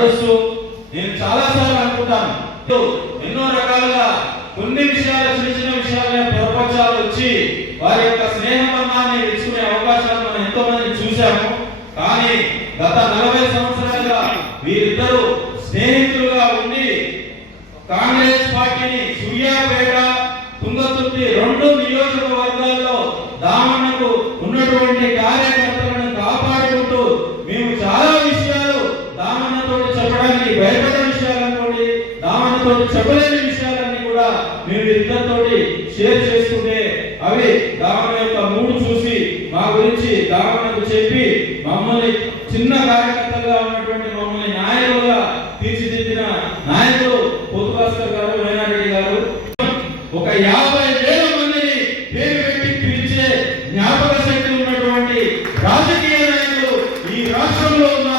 అడ్డొస్తూ నేను చాలాసార్లు అనుకుంటాను. ఎన్నో రకాలుగా కొన్ని విషయాలు చిన్న చిన్న విషయాలనే ప్రపంచాలు వచ్చి వారి యొక్క స్నేహం అన్నాన్ని తెచ్చుకునే అవకాశాలు మనం ఎంతో మంది చూశాము. కానీ గత నలభై సంవత్సరాలుగా వీరిద్దరూ స్నేహితులుగా ఉండి కాంగ్రెస్ పార్టీని సూర్యాపేట చెప్పలేని విషయాలన్నీ కూడా మీరు ఇద్దరితోటి షేర్ చేసుకుంటే అవి దాని యొక్క మూడు చూసి మా గురించి దావణకు చెప్పి మమ్మల్ని చిన్న కార్యకర్తలుగా ఉన్నటువంటి మమ్మల్ని నాయకులుగా తీర్చిదిద్దిన నాయకులు పొద్దుభాస్కర్ గారు మైనారెడ్డి గారు. ఒక యాభై వేల మందిని పేరు పెట్టి పిలిచే జ్ఞాపక శక్తి ఉన్నటువంటి రాజకీయ నాయకులు ఈ రాష్ట్రంలో ఉన్న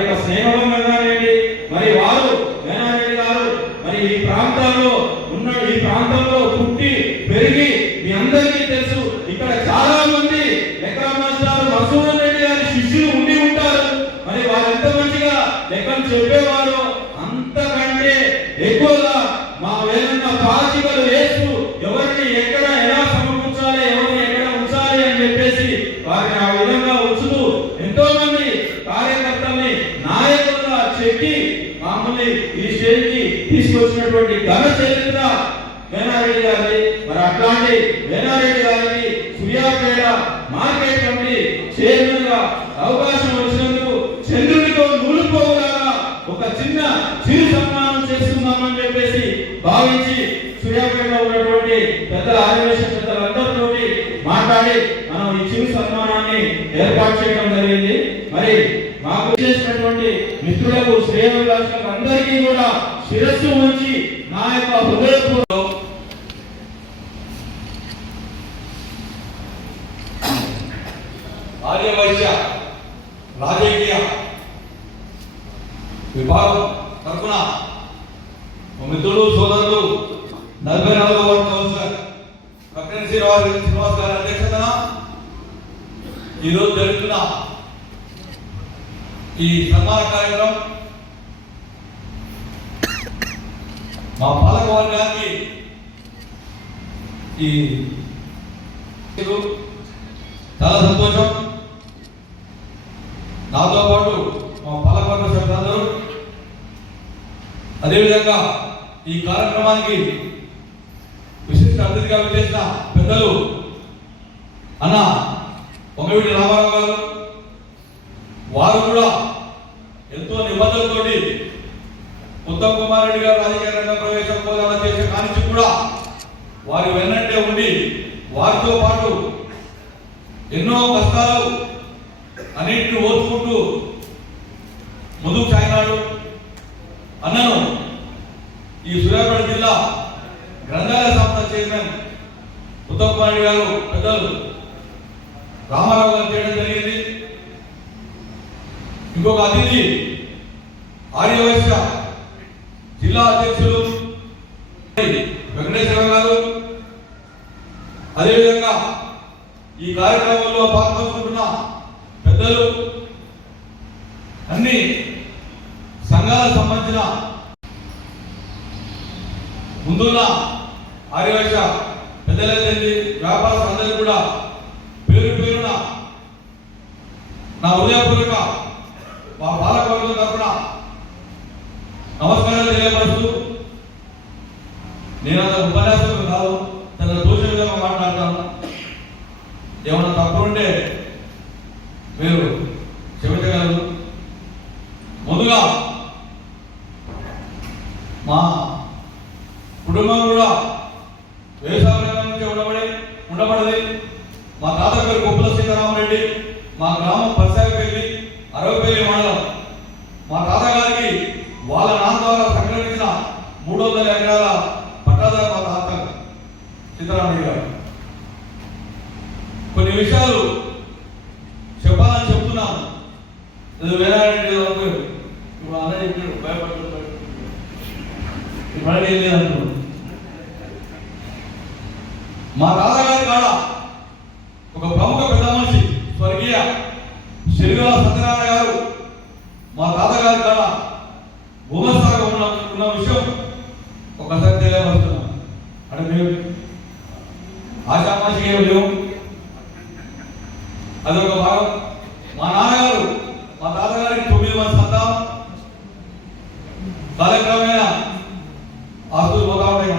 యొక్క స్నేహంలో మెదగాలండి మరి ఏర్పాటు చేయడం జరిగింది. మరి మాకు చేసినటువంటి మిత్రులకు శ్రేయోభిలాషులకు అందరికీ కూడా శిరస్సు ఉంచి నా యొక్క హృదయపూర్వ ఆర్యవైశ్య రాజకీయ విభాగం తరఫున మా మిత్రులు సోదరులు నలభై నాలుగో వార్డు కౌన్సిలర్ ప్రకటన శ్రీనివాస్ శ్రీనివాస్ గారి అధ్యక్షతన ఈరోజు జరుగుతున్న ఈ సన్మాన కార్యక్రమం మా పాలక వర్గానికి ఈ చాలా సంతోషం నాతో పాటు మా పాలకవర్గ సభ్యులందరూ అదేవిధంగా ఈ కార్యక్రమానికి విశిష్ట అతిథిగా చేసిన పెద్దలు అన్న పొంగవీటి రామారావు గారు వారు కూడా ఎంతో నిబంధనలతోటి ఉత్తమ్ కుమార్ రెడ్డి గారు రాజకీయ రంగ ప్రవేశం పోదాన చేసే కానించి కూడా వారి వెన్నంటే ఉండి వారితో పాటు ఎన్నో కష్టాలు అన్నింటిని ఓచుకుంటూ ముందుకు సాగినాడు అన్నను ఈ సూర్యాపేట జిల్లా గ్రంథాలయ సంస్థ చైర్మన్ ఉత్తమ్ గారు పెద్దలు రామారావు గారు చేయడం జరిగింది. ఇంకొక అతిథి ఆర్యవైశ్య జిల్లా అధ్యక్షులు వెంకటేశ్వర గారు. అదేవిధంగా ఈ కార్యక్రమంలో పాల్గొంటున్న పెద్దలు అన్ని సంఘాలకు సంబంధించిన ముందున్న ఆర్యవైశ్య పెద్దలందరికీ వ్యాపారస్తులందరికీ కూడా పేరు పేరున నా హృదయపూర్వక మా పాలకవర్గం తరఫున నమస్కారాలు తెలియపరుస్తూ నేను అంత ఉపన్యాసం కాదు తన దోష విధంగా మాట్లాడతాను. ఏమైనా తప్పు ఉంటే మీరు క్షమించగలరు. ముందుగా మా కుటుంబం కూడా వ్యవసాయ రంగం నుంచి ఉండబడి ఉండబడింది మా తాత పేరు కుప్పల సీతారామరెడ్డి మా గ్రామం పరిసాయపల్లి అరవపల్లి మండలం మా తాతగారికి వాళ్ళ నాన్న ద్వారా సంగ్రహించిన మూడు వందల ఎకరాల పట్టాదారు మా తాత సీతారామరెడ్డి గారు కొన్ని విషయాలు చెప్పాలని చెప్తున్నాను. ఇది వేలారెడ్డి ఇప్పుడు అలా చెప్పాడు భయపడుతున్నాడు ఇప్పుడు ఏం లేదంటున్నాడు మా తాతగారి కాడ ఒక ప్రముఖ పెద్ద మనిషి స్వర్గీయ శరీరాల సత్యనారాయణ గారు మా తాతగారి కాడ భూమస్థాగా ఉన్న ఉన్న విషయం ఒకసారి తెలియవస్తున్నాం అంటే మేము ఆశామాషిగా ఏమి లేవు అదొక భాగం మా నాన్నగారు మా తాతగారికి తొమ్మిది మంది సంతానం కాలక్రమేణా ఆస్తులు పోతా ఉంటాయి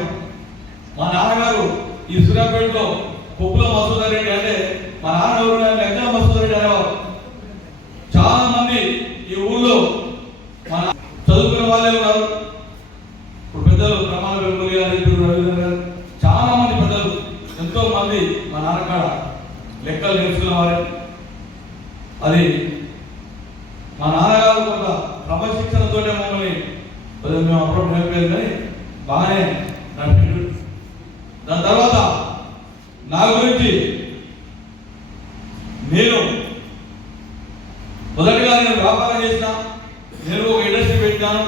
మా నాన్నగారు ఈ సూర్యాపేటలో కుప్పుల మసూదర్ రెడ్డి అంటే మా నాన్న ఎవరు లెక్కల మసూదర్ రెడ్డి అనేవారు చాలా మంది ఈ ఊళ్ళో మన చదువుకున్న వాళ్ళే ఉన్నారు ఇప్పుడు పెద్దలు ప్రమాణ వెలుగులి గారు ఇప్పుడు రవీంద్ర గారు చాలా మంది పెద్దలు ఎంతో మా నాన్నకాడ లెక్కలు నేర్చుకున్న అది మా నాన్నగారు కొంత క్రమశిక్షణతోనే మమ్మల్ని కొద్దిగా మేము అప్పుడప్పుడు నేర్పేది కానీ బాగానే నడిపిండు. దాని తర్వాత నా గురించి నేను మొదటిగా నేను వ్యాపారం చేసిన నేను ఒక ఇండస్ట్రీ పెట్టినాను.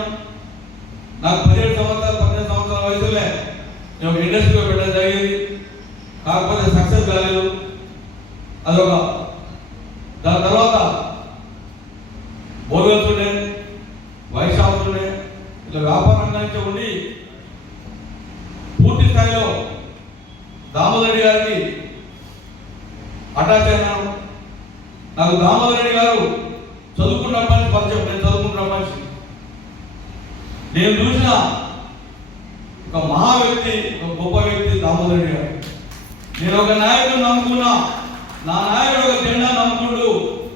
నాకు పదిహేడు సంవత్సరాలు పన్నెండు సంవత్సరాల వయసులే నేను ఒక ఇండస్ట్రీలో పెట్టాను. కాకపోతే సక్సెస్ కాలేదు అదొక దాని తర్వాత బోర్వెల్స్ ఉండే వైన్ షాప్స్ ఉండే ఇట్లా వ్యాపార రంగానికి ఉండి పూర్తి స్థాయిలో దామోదర్ గారికి అటాచ్ అయినాను నాకు దామోదర్ రెడ్డి గారు చదువుకున్న మనిషి పరిచయం నేను చదువుకున్న మనిషి. నేను చూసిన ఒక మహా వ్యక్తి ఒక గొప్ప వ్యక్తి దామోదర్ రెడ్డి గారు. నేను ఒక నాయకుడు నమ్ముకున్నా. నా నాయకుడు ఒక జెండా నమ్ముకుంటూ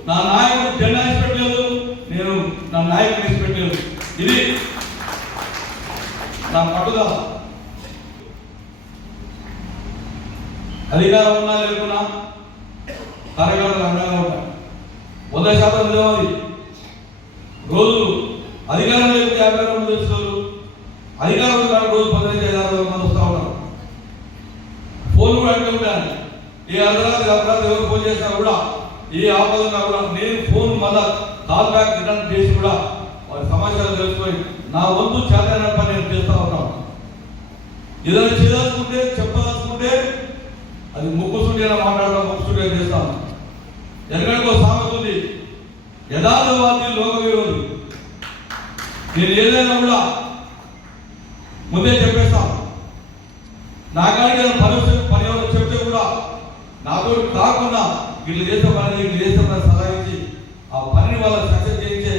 నా నాయకుడు జెండా ఇష్టపెట్టలేదు నేను నా నాయకుడు ఇష్టపెట్టలేదు ఇది నా పట్టుదల. అధికారం ఉన్నా లేకున్నా కార్యకర్తలు అండగా ఉంటాయి వంద శాతం నిలవాలి రోజు అధికారం లేకపోతే యాభై రెండు తెలుసు అధికారం రోజు పదిహేను ఐదు ఆరు వెంట ఉంటాను ఏ అర్ధరాత్రి అర్ధరాత్రి ఎవరు ఫోన్ చేసినా కూడా ఏ ఆపద ఉన్నా కూడా నేను ఫోన్ మళ్ళా కాల్ బ్యాక్ రిటర్న్ చేసి కూడా వారి సమాచారం తెలుసుకొని నా వంతు చేతన పని నేను చేస్తా ఉన్నాను. ఏదైనా చేయదలుచుకుంటే చెప్పదలుచుకుంటే అది ముక్కు మాట్లాడడం ముక్కు చేస్తాను ఎందుకంటే ఒక సామెత ఉంది యథార్థవాది లోక విరోధి నేను ఏదైనా కూడా ముందే చెప్పేస్తాను. నా కాడికి పని వస్తే పని ఎవరో చెప్తే కూడా నాతో కాకుండా వీళ్ళు చేసే పని వీళ్ళు చేసే పని సలహా ఇచ్చి ఆ పనిని వాళ్ళ సక్సెస్ చేయించే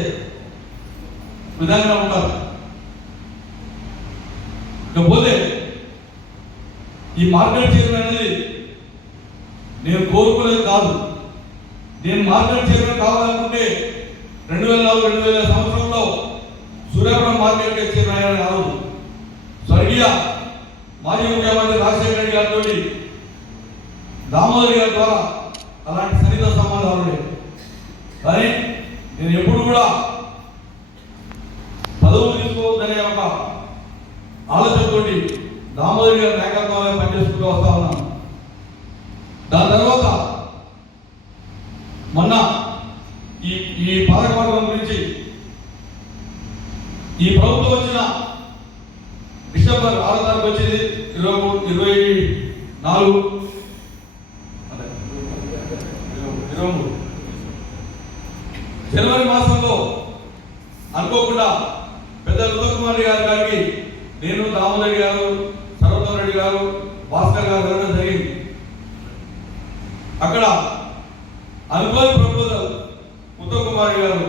విధంగా ఉంటారు. ఇకపోతే ఈ మార్కెట్ చైర్మన్ అనేది నేను కోరుకునేది కాదు. నేను మార్కెట్ చైర్మన్ కావాలనుకుంటే రెండు వేల నాలుగు రెండు వేల సంవత్సరంలో సూర్యాపురం మార్కెట్ చైర్మన్ అయ్యాను కాదు. స్వర్గీయ మాజీ ముఖ్యమంత్రి రాజశేఖర రెడ్డి గారితో దామోదర్ గారి ద్వారా అలాంటి సన్నిధ సంబంధాలు ఉండేవి కానీ నేను ఎప్పుడు కూడా పదవులు తీసుకోవద్దనే ఒక ఆలోచనతోటి దామోదర్ గారి నాయకత్వంలో పనిచేసుకుంటూ వస్తా ఉన్నాను. దాని తర్వాత మొన్న ఈ ఈ పాలకవర్గం గురించి ఈ ప్రభుత్వం వచ్చిన డిసెంబర్ ఆరో తారీఖు వచ్చింది. ఇరవై మూడు ఇరవై నాలుగు అదే, ఇరవై మూడు జనవరి మాసంలో అనుకోకుండా పెద్ద ఉత్తమ్ కుమార్ గారి గారికి నేను దామోదర్ గారు సర్వోత్తమ్ రెడ్డి గారు భాస్కర్ గారు వెళ్ళడం జరిగింది అక్కడ అనుకోని ప్రపోజల్ ఉత్తమ్ కుమార్ గారు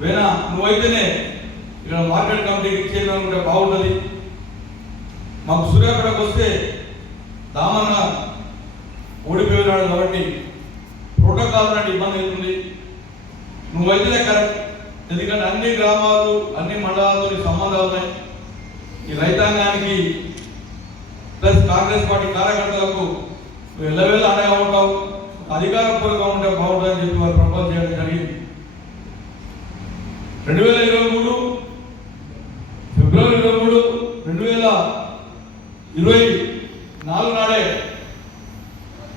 వేనా నువ్వైతేనే ఇక్కడ మార్కెట్ కమిటీకి చైర్మన్ ఉంటే బాగుంటుంది. మాకు సూర్యాపేటకు వస్తే దామన్న ఓడిపోయినాడు కాబట్టి ప్రోటోకాల్ నాటి ఇబ్బంది అవుతుంది. నువ్వైతేనే కరెక్ట్. ఎందుకంటే అన్ని గ్రామాలు అన్ని మండలాలతో సంబంధాలు ఉన్నాయి. ఈ రైతాంగానికి ప్లస్ కాంగ్రెస్ పార్టీ కార్యకర్తలకు నువ్వు ఎల్లవేళ అండగా ఉంటావు. అధికారపూర్వకంగా ఉంటే బాగుంటుందని చెప్పి వారు ప్రపోజ్ చేయడం జరిగింది. రెండు వేల ఇరవై మూడు ఫిబ్రవరి ఇరవై మూడు రెండు వేల ఇరవై నాలుగు నాడే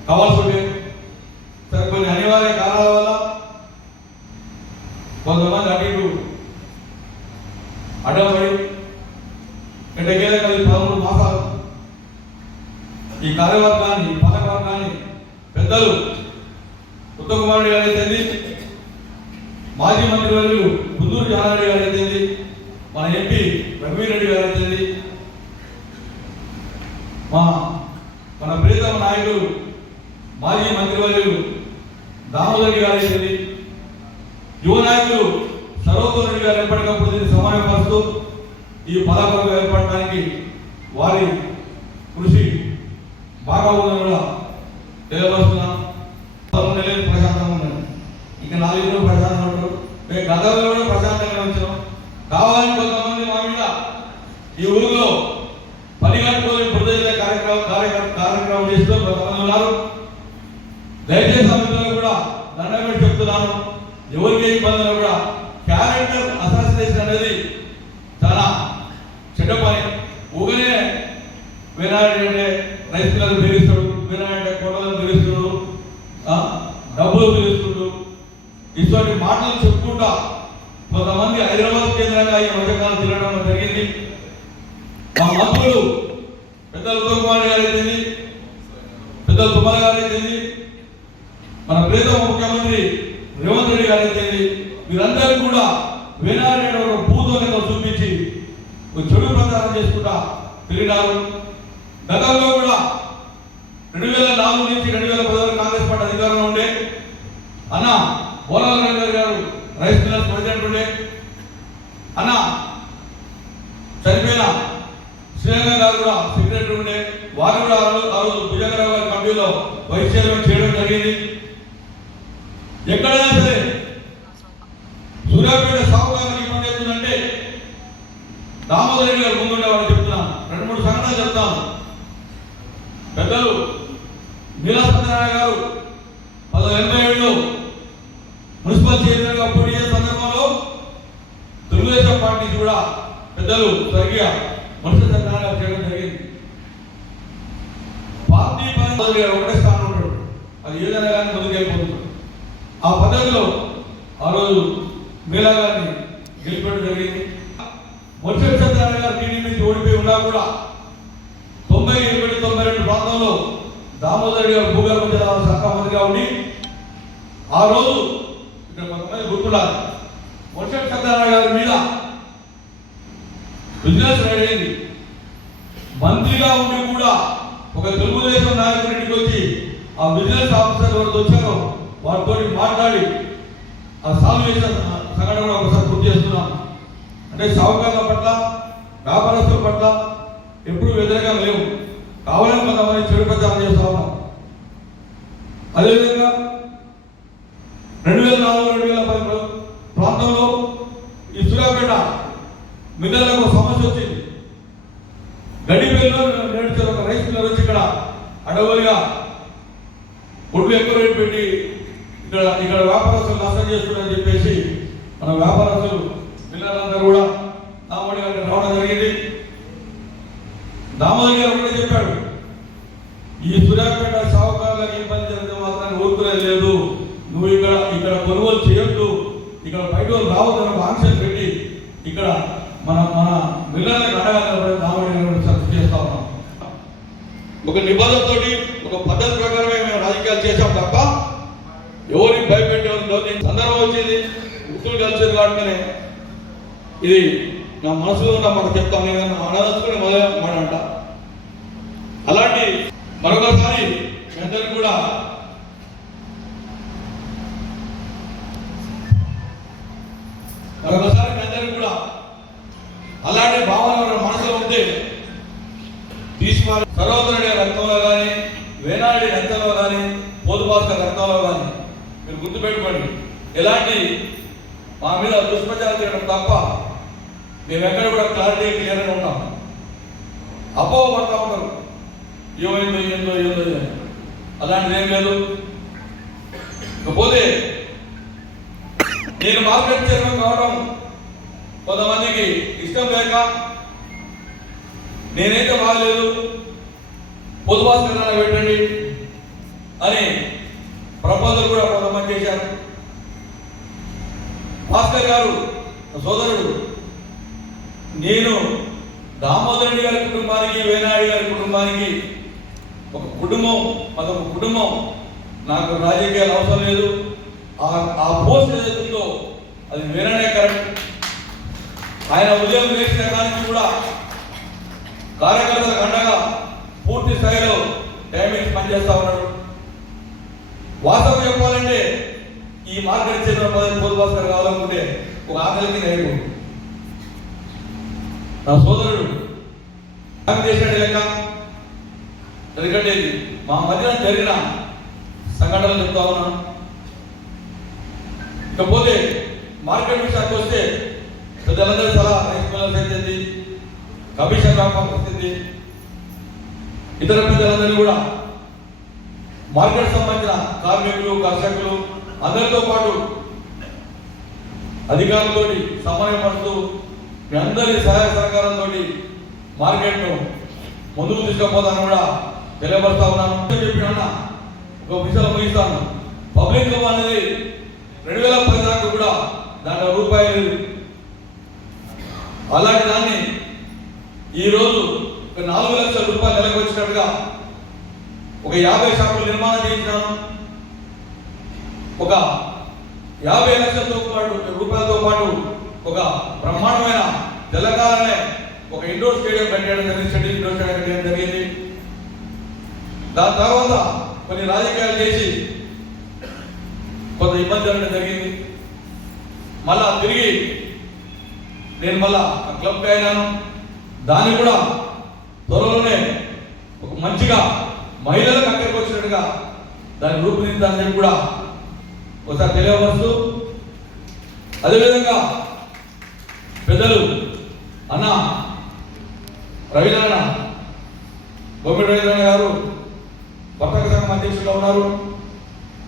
కావాల్సి ఉండే సరే కొన్ని అనివార్య కారణాల వల్ల కొంతమంది అటు ఇటు అడ్డపడి ఎటకేల కలిసి పదమూడు మాసాలు ఈ కార్యవర్గాన్ని ఈ పథకవర్గాన్ని పెద్దలు ఉత్తమ్ గారు అయితేంది మాజీ మంత్రి వర్యులు పుదూరు జానారెడ్డి గారు అయితేంది మన ఎంపీ రఘువీరెడ్డి గారు అయితేంది మా మన ప్రియతమ నాయకులు మాజీ మంత్రివర్యులు దామోదరి గారు అయితేంది యువ నాయకులు సర్వోత్తమ రెడ్డి గారు ఎప్పటికప్పుడు దీన్ని సమన్వయపరుస్తూ ఈ పదకొండు ఏర్పడటానికి వారి కృషి బాగా ఉందని కూడా తెలియపరుస్తున్నాం. నెలలు ప్రశాంతంగా ఉన్నాయి ఇక నాలుగు ప్రశాంతంగా ఉంటారు. మేము గతంలో కూడా ప్రశాంతంగా ఉంచాం. కావాలని కొంతమంది మా మీద ఈ ఊరిలో పని కట్టుకొని బుద్ధ కార్యక్రమం కార్యక్రమం కార్యక్రమం చేస్తూ కొంతమంది ఉన్నారు. దయచేసి సమితిలో కూడా దండం పెట్టి చెప్తున్నాను. ఎవరికి ఏ ఇబ్బంది ఉన్నా కూడా క్యారెక్టర్ అసాసినేషన్ అనేది చాలా చెడ్డ పని ఊగనే వినాయకుడు అంటే రైస్ పిల్లలు బెదిరిస్తాడు వినాయకుడు అంటే కొండలను బెదిరిస్తాడు ఆ, డబ్బులు బెదిరిస్తుడు ఇటువంటి మాటలు చెప్పుకుంటా కొంతమంది హైదరాబాద్ కేంద్రంగా ఈ మధ్యకాలం తిరగడం జరిగింది. మా మంత్రులు పెద్దలు ఉత్తమ్ కుమార్ గారు అయితేంది పెద్దలు తుమ్మల గారు అయితేంది మన ప్రేతమ ముఖ్యమంత్రి రేవంత్ రెడ్డి గారు అయితేంది వీరందరూ కూడా వేనాడు ఒక భూతోనితో చూపించి ఒక చెడు ప్రచారం చేసుకుంటా తిరిగినారు. గతంలో కూడా రెండు వేల నాలుగు నుంచి రెండు వేల పదహారు కాంగ్రెస్ పార్టీ అధికారంలో ఉండే అన్న బోనాల రంగారు గారు రైస్ మిల్లర్స్ ప్రెసిడెంట్ ఉండే అన్న చనిపోయిన శ్రీరంగం గారు కూడా సెక్రటరీ ఉండే వారు కూడా ఆ రోజు ఆ రోజు భుజంగరావు గారి కమిటీలో పరిచయం చేయడం జరిగింది. ఎక్కడైనా సరే సూర్యాపేట సాగుకారులకు ఇబ్బంది అవుతుందంటే దామోదర్ రెడ్డి గారు ముందుండేవాళ్ళు చెప్తున్నాను రెండు మూడు సంఘటనలు చెప్తాను. పెద్దలు నీలా సత్యనారాయణ గారు పదహారు ఎనభై ఏడులో మున్సిపల్ చైర్మన్గా పోటీ చేసే సందర్భంలో తెలుగుదేశం పార్టీ కూడా పెద్దలు స్వర్గీయ మనుషుల సత్యనారాయణ చేయడం జరిగింది. పార్టీ పరంగా ఒకటే అది ఏదైనా కానీ ముందుకు ఆ పద్ధతిలో ఆ రోజు మీలా గారిని గెలిపడం జరిగింది. మనుషుల సత్యనారాయణ గారు టీడీపీ నుంచి ఓడిపోయి ఉన్నా కూడా తొంభై ఎనిమిది తొంభై రెండు ప్రాంతంలో దామోదర్ గారు భూగర్భ జలాల శాఖ మంత్రిగా ఉండి ఆ రోజు ఇక్కడ కొంతమంది గుర్తున్నారు. వర్షం సత్యనారాయణ గారి మీద బిజినెస్ రైడ్ అయింది. మంత్రిగా ఉండి కూడా ఒక తెలుగుదేశం నాయకుడి ఇంటికి వచ్చి ఆ బిజినెస్ ఆఫీసర్ ఎవరితో వచ్చారో వారితో మాట్లాడి ఆ సాల్వ్ చేసిన సంఘటన కూడా ఒకసారి గుర్తు చేస్తున్నాం. అంటే సావుకారుల పట్ల వ్యాపారస్తుల పట్ల ఎప్పుడు వ్యతిరేకం లేవు. కావాలని కొంతమంది చెడు ప్రచారం చేస్తా ఉన్నాం. అదేవిధంగా రెండు వేల నాలుగు రెండు వేల పది ప్రాంతంలో ఈ సూర్యాపేట మిల్లర్లకు సమస్య వచ్చింది. గడిపేలో నేర్చారు ఒక రైస్ మిల్లర్ వచ్చి ఇక్కడ అడవులుగా ఒడ్లు ఎక్కువ రేటు పెట్టి ఇక్కడ ఇక్కడ వ్యాపారస్తులు నష్టం చేస్తున్నారని చెప్పేసి మన వ్యాపారస్తులు పిల్లలందరూ కూడా దామోడి గారికి రావడం జరిగింది. దామోదర్ గారు కూడా చెప్పాడు ఈ సూర్యాపేట సావుకారులకు ఇబ్బంది జరిగితే మాత్రం ఊరుకునేది లేదు. నువ్వు ఇక్కడ ఇక్కడ కొనుగోలు చేయొద్దు. ఇక్కడ బయట వాళ్ళు రావద్దని ఆంక్షలు పెట్టి ఇక్కడ మన మన మిల్లర్లకు అడగాలని దామోడి గారు చర్చ చేస్తా ఉన్నాం ఒక నిబంధనతోటి ఒక పద్ధతి ప్రకారమే మేము రాజకీయాలు చేశాం తప్ప ఎవరికి భయపెట్టేవాళ్ళు సందర్భం వచ్చింది వ్యక్తులు కలిసేది కాబట్టి ఇది నా మనసులో ఉన్న మాట చెప్తాను నేను అనదలుచుకుని మొదలు మాట అంట. అలాంటి మరొకసారి మీ అందరికీ కూడా మరొకసారి మీ అందరికీ కూడా అలాంటి భావన మనసులో ఉంటే తీసుకుని సర్వోత్తరుడి రక్తంలో కానీ వేనాడి రక్తంలో కానీ పోతుపాస్కర్ రక్తంలో కానీ మీరు గుర్తుపెట్టుకోండి. ఎలాంటి మా మీద దుష్ప్రచారం చేయడం తప్ప మేము ఎక్కడ కూడా క్లారిటీ క్లియర్గా ఉన్నాం. అపోహ పడతా ఉంటారు. ఏమైందో ఏందో ఏందో అని. అలాంటిది ఏం లేదు. ఇకపోతే నేను మార్కెట్ చైర్మన్ కావడం కొంతమందికి ఇష్టం లేక నేనైతే బాగలేదు. పొదుపాస్కరణ పెట్టండి అని ప్రపోజల్ కూడా కొంతమంది చేశారు. భాస్కర్ గారు సోదరుడు నేను దామోదరుడి గారి కుటుంబానికి వేనాయుడు గారి కుటుంబానికి ఒక కుటుంబం అదొక కుటుంబం నాకు రాజకీయాలు అవసరం లేదు. ఆ ఆ పోస్ట్ ఏదైతుందో అది వేరేనే కరెక్ట్. ఆయన ఉదయం లేచిన కానీ కూడా కార్యకర్తలకు అండగా పూర్తి స్థాయిలో టైమింగ్స్ పనిచేస్తా ఉన్నాడు. వాస్తవం చెప్పాలంటే ఈ మార్కెట్ చేసిన పోల్ భాస్కర్ కావాలనుకుంటే ఒక ఆకలికి నేర్పు నా సోదరుడు నాకు చేసినట్టు లెక్క. ఎందుకంటే మా మధ్యన జరిగిన సంఘటనలు చెప్తా ఉన్నా. ఇకపోతే మార్కెట్ విషయానికి వస్తే ప్రజలందరూ సలహా రైస్ మిల్లర్స్ అయితే కమిషన్ వ్యాపారం వస్తుంది ఇతర ప్రజలందరూ కూడా మార్కెట్ సంబంధించిన కార్మికులు కర్షకులు అందరితో పాటు అధికారులతో సమన్వయపడుతూ మీ అందరి సహాయ సహకారంతో మార్కెట్ను ముందుకు తీసుకుపోతాను కూడా తెలియపరుస్తా ఉన్నాను. చెప్పిన ఒక విషయం ముగిస్తాను. పబ్లిక్ అనేది రెండు వేల పది దాకా కూడా దాంట్లో రూపాయలు అలాంటి దాన్ని ఈరోజు ఒక నాలుగు లక్షల రూపాయలు నెలకు వచ్చినట్టుగా ఒక యాభై షాపులు నిర్మాణం చేయించినాను. ఒక యాభై లక్షలతో పాటు రూపాయలతో పాటు ఒక బ్రహ్మాండమైన తెలంగాణనే ఒక ఇండోర్ స్టేడియం కట్టేయడం జరిగింది షటిల్ ఇండోర్ స్టేడియం కట్టేయడం జరిగింది. దాని తర్వాత కొన్ని రాజకీయాలు చేసి కొంత ఇబ్బంది జరగడం జరిగింది. మళ్ళా తిరిగి నేను మళ్ళా ఆ క్లబ్కి అయినాను. దాన్ని కూడా త్వరలోనే ఒక మంచిగా మహిళలకు అక్కడికి వచ్చినట్టుగా దాన్ని రూపుదిద్దాలని కూడా ఒకసారి తెలియపరుస్తూ అదేవిధంగా పెద్దలు అన్న రవీనారాయణ గోపిడి రవీనారాయణ గారు వర్తక సంఘం అధ్యక్షులుగా ఉన్నారు.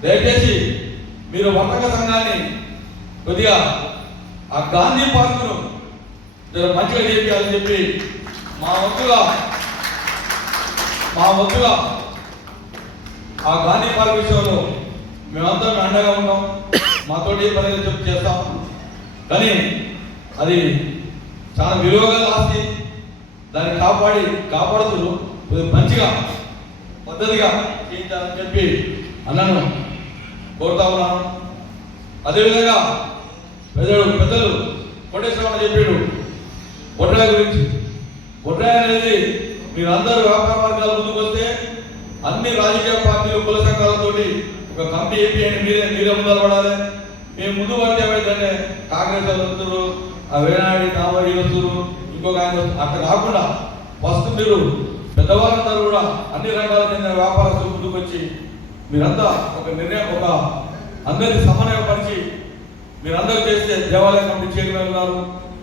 దయచేసి మీరు వర్తక సంఘాన్ని కొద్దిగా ఆ గాంధీ పార్కును మంచిగా చేయాలని చెప్పి మా వంతుగా మా వంతుగా ఆ గాంధీ పార్క్ విషయంలో మేమంతా మీ అండగా ఉన్నాం. మాతోటి ఏ పని చెప్పి చేస్తాం. కానీ అది చాలా విలువగా ఆస్తి. దాన్ని కాపాడి కాపాడుతూ కొద్దిగా మంచిగా పద్ధతిగా చేయించాలని చెప్పి అన్నను కోరుతా ఉన్నాను. అదేవిధంగా పెద్దలు పెద్దలు కోటేశ్వరరావు చెప్పాడు బొడ్రాయి గురించి. బొడ్రాయి అనేది మీరందరూ వ్యాపార మార్గాలు ముందుకు వస్తే అన్ని రాజకీయ పార్టీలు కుల సంఘాలతోటి ఒక కమిటీ ఏపీ అని మీరే మీరే ముందర పడాలి. మేము ముందు పడితే ఏమైందంటే కాంగ్రెస్ వాళ్ళు వస్తున్నారు ఆ వేనాడి నావడి వస్తున్నారు ఇంకొక ఆయన అట్లా కాకుండా ఫస్ట్ మీరు పెద్దవాళ్ళందరూ కూడా అన్ని రంగాల చెందిన వ్యాపారస్తులు ముందుకు వచ్చి మీరంతా ఒక నిర్ణయం ఒక అందరినీ సమన్వయపరిచి మీరందరూ చేస్తే దేవాలయం కమిటీ చైర్మన్ ఉన్నారు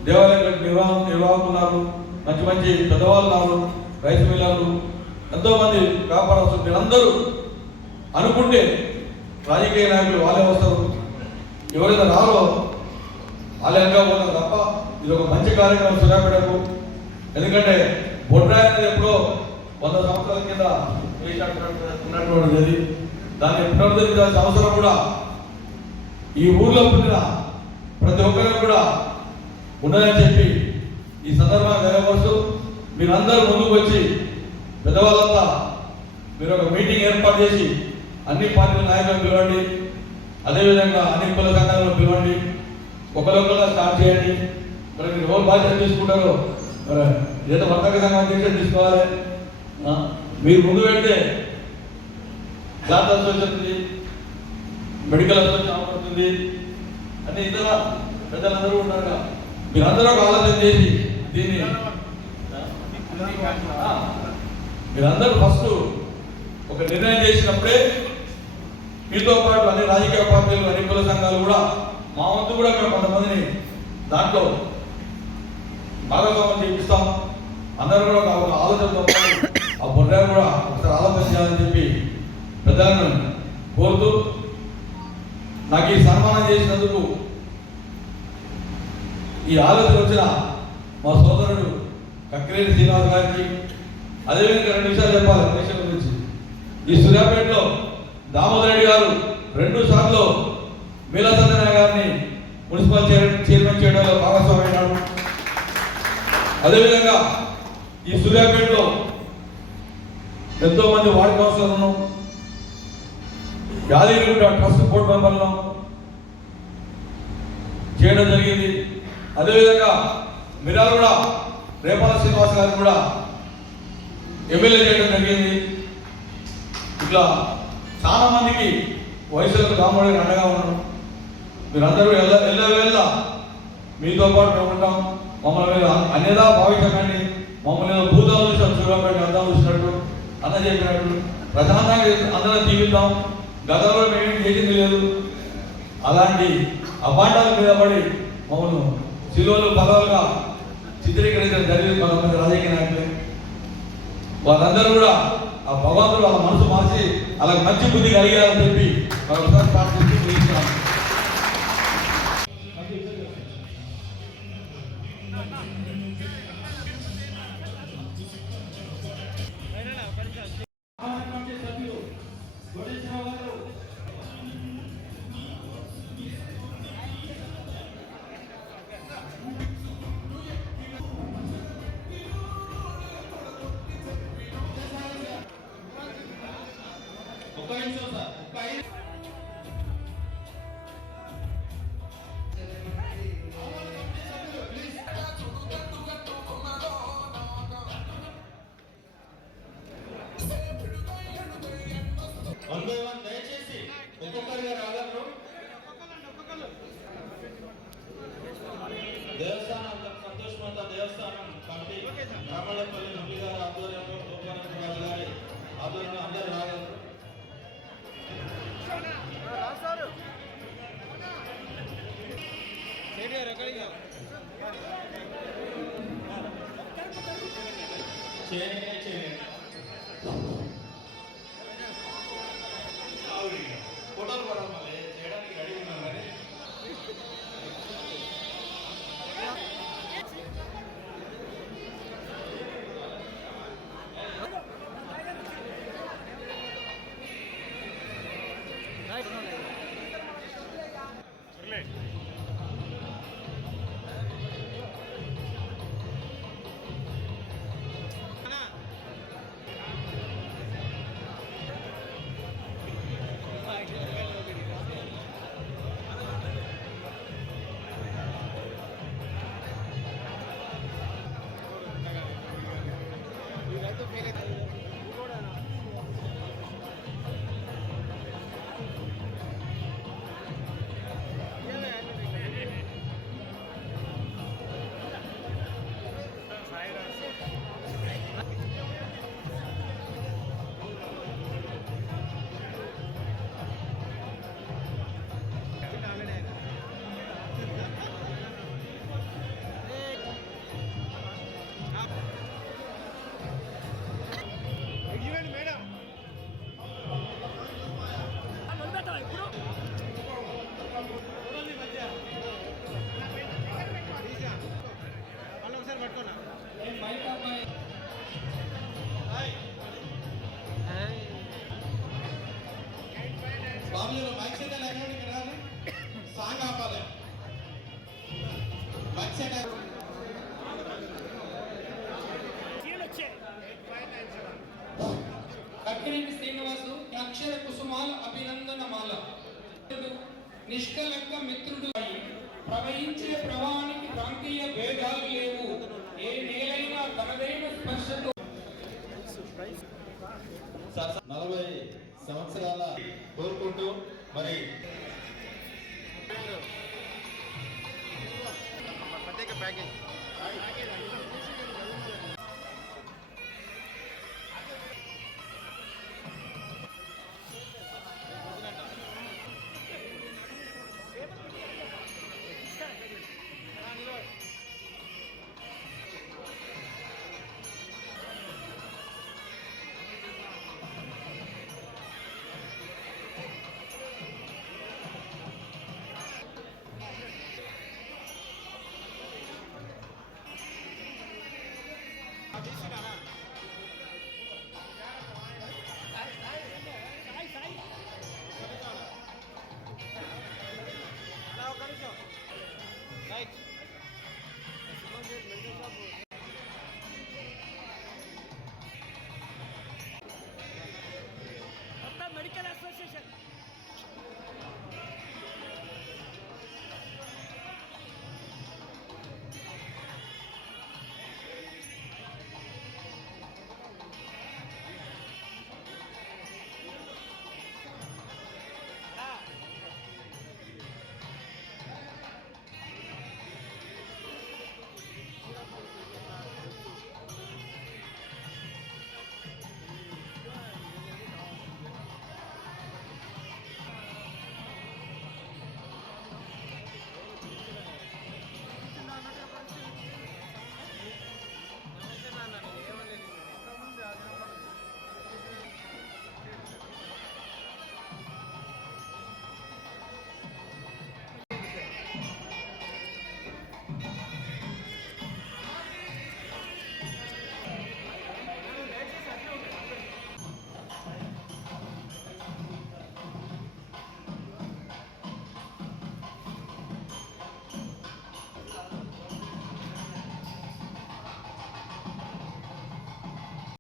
దేవాలయం కమిటీ నిర్వాహం నిర్వాహకున్నారు మంచి మంచి పెద్దవాళ్ళు ఉన్నారు రైతు మిల్లర్లు ఎంతోమంది వ్యాపారస్తులు మీరందరూ అనుకుంటే రాజకీయ నాయకులు వాళ్ళే వస్తారు. ఎవరైతే రారో వాళ్ళే ఇంకా పోతారు తప్ప ఇది ఒక మంచి కార్యక్రమం సూర్యాపేటకు ఎందుకంటే బొడ్రాయి ఎప్పుడో వంద సంవత్సరాల కింద ఉన్నటువంటిది దాన్ని పునరుద్ధరించాల్సిన అవసరం కూడా ఈ ఊర్లో పుట్టిన ప్రతి ఒక్కరికి కూడా ఉన్నదని చెప్పి ఈ సందర్భంగా తెలియపరుస్తూ మీరందరూ ముందుకు వచ్చి పెద్దవాళ్ళంతా మీరు ఒక మీటింగ్ ఏర్పాటు చేసి అన్ని పార్టీల నాయకులను పిలవండి. అదేవిధంగా అన్ని కుల సంఘాలను పిలవండి. ఒకరొకరుగా స్టార్ట్ చేయండి. మరి మీరు ఎవరు బాధ్యత తీసుకుంటారో మరి ఏదో వర్తక సంఘం అధ్యక్షుడు తీసుకోవాలి. మీరు ముందు వెళ్తే జాతర అసోసియేషన్ మెడికల్ అసోసియేషన్ అవపడుతుంది అన్ని ఇతర పెద్దలందరూ ఉన్నారు మీరందరూ ఒక ఆలోచన చేసి దీన్ని మీరందరూ ఫస్ట్ ఒక నిర్ణయం చేసినప్పుడే మీతో పాటు అన్ని రాజకీయ పార్టీలు అన్ని కుల సంఘాలు కూడా మా వంతు కూడా మేము కొంతమందిని దాంట్లో భాగస్వామ్యం చేపిస్తాం అందరూ కూడా ఒక- ఆలోచనతో పాటు ఆ బొడ్రాయి కూడా ఒకసారి ఆలోచన చేయాలని చెప్పి పెద్దలను కోరుతూ నాకు ఈ సన్మానం చేసినందుకు ఈ ఆలోచన వచ్చిన మా సోదరుడు కక్కిరేని శ్రీనివాస్ గారికి అదేవిధంగా రెండు విషయాలు చెప్పాలి దేశం గురించి. ఈ సూర్యాపేటలో దామోదర్ రెడ్డి గారు రెండు సార్లు మీలా సత్యనారాయణ గారిని మున్సిపల్ చైర్మన్ చేయడంలో భాగస్వామి అయినాడు అదేవిధంగా ఈ సూర్యాపేటలో ఎంతో మంది వార్డు కౌన్సిలర్లను యాదగిరిగుట్ట ట్రస్ట్ బోర్డు మెంబర్లను చేయడం జరిగింది. అదేవిధంగా మిరాలు కూడా రేపాల శ్రీనివాస్ గారిని కూడా ఎమ్మెల్యే చేయడం జరిగింది. ఇట్లా చాలా మందికి వయసులకు రాముడి అండగా ఉన్నాడు మీరందరూ ఎల్ల ఎల్ల వెళ్ళ మీతో పాటు మేము ఉంటాం మమ్మల్ని మీరు అన్యదా భావించకండి. మమ్మల్ని ఏదో భూతాలు చూసాం చూడకండి అర్థం చూసినట్టు అన్న చెప్పినట్టు. ప్రధానంగా అందరం జీవిద్దాం. గతంలో మేమేం చేసింది లేదు. అలాంటి అపాండాల మీద పడి మమ్మల్ని శిలువలు పదవులుగా చిత్రీకరించిన జరిగింది కొంతమంది రాజకీయ నాయకులు. వాళ్ళందరూ కూడా ఆ భగవంతుడు వాళ్ళ మనసు మార్చి అలా మంచి బుద్ధి కలిగాలని చెప్పి మరొకసారి ప్రార్థించి ದೇವಸ್ಥಾನ